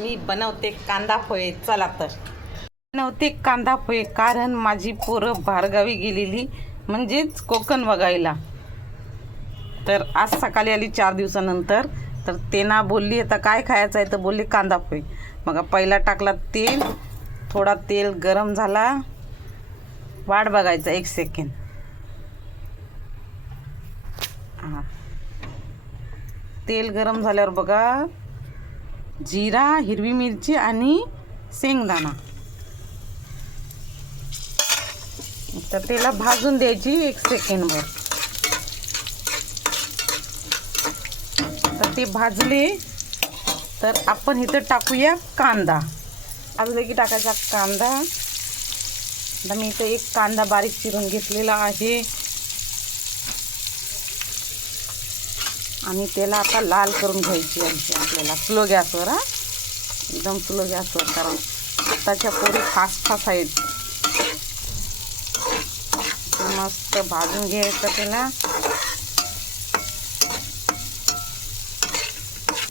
मी बनवते कांदा पोहे. चला तर बनवते कांदा पोहे, कारण माझी पोरं बाहेरगावी गेलेली म्हणजेच कोकण बघायला. तर आज सकाळी आली 4 दिवसानंतर. तर ते ना बोलली आता काय खायचं आहे, तर बोलली कांदा पोहे. मग पहिला टाकला तेल, थोडा तेल गरम झाला, वाट बघायचा 1 सेकंड. हां, तेल गरम झाल्यावर बघा जिरा, हिरवी मिरची आणि शेंगदाणा, तर त्याला भाजून द्यायची 1 सेकंडभर. तर ते भाजले तर आपण इथं टाकूया कांदा. भाजले की टाकायचा कांदा. आता मी इथं 1 कांदा बारीक चिरून घेतलेला आहे आणि त्याला आता लाल करून घ्यायची आहे आपल्याला स्लो गॅसवर. एकदम स्लो गॅसवर, कारण आताच्या पोरी फास्ट आहेत. मस्त भाजून घ्यायचं त्याला.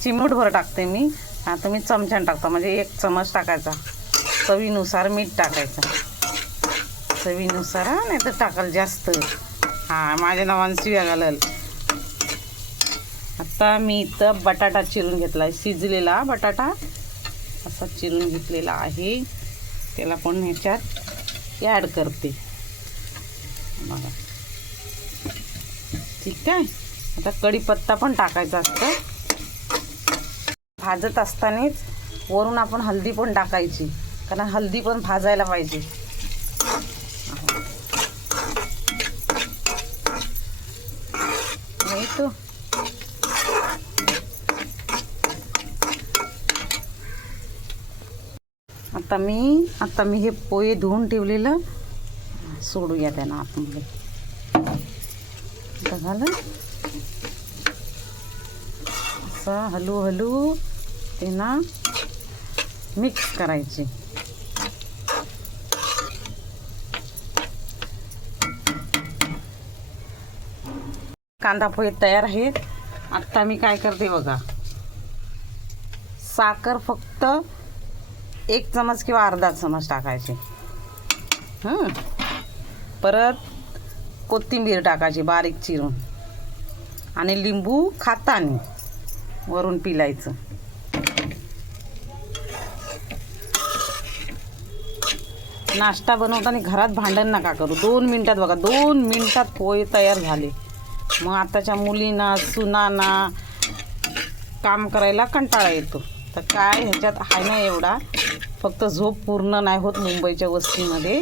चिमूटभर टाकते मी. आता मी चमच्याने टाकतो, म्हणजे 1 चमच टाकायचा. चवीनुसार मीठ टाकायचं, चवीनुसार. नाही तर टाकाल जास्त. हां, माझ्या नावाने शिव्या घालल. आता मी इथं बटाटा चिरून घेतला आहे, शिजलेला बटाटा असा चिरून घेतलेला आहे. त्याला पण ह्याच्यात ॲड करते बघा. ठीक आहे. आता कढीपत्ता पण टाकायचा असतं. भाजत असतानाच वरून आपण हळदी पण टाकायची, कारण हळदी पण भाजायला पाहिजे. नाही तो आता मी हे पोहे धुवून ठेवलेलं सोडूया त्यांना आतमध्ये. आता झालं असं हळूहळू त्यांना मिक्स करायचे. कांदा पोहे तयार आहेत. आता मी काय करते बघा, साखर फक्त 1 चमच किंवा अर्धा चमच टाकायचे. परत कोथिंबीर टाकायची बारीक चिरून, आणि लिंबू खातानी वरून पिलायचं. नाश्ता बनवताना घरात भांडण नका करू. 2 मिनटात बघा, 2 मिनटात पोहे तयार झाले. मग आताच्या मुलींना, सुनांना काम करायला कंटाळा येतो. तर काय ह्याच्यात आहे ना एवढा, फक्त झोप पूर्ण नाही होत मुंबईच्या वस्तीमध्ये,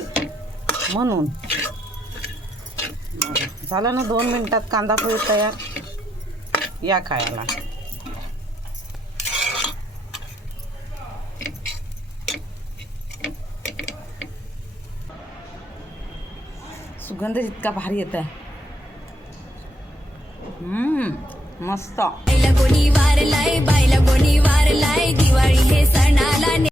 म्हणून. झालं ना 2 मिनटात कांदा पोहे तयार. या खायला. सुगंध इतका भारी येत आहे. मस्त.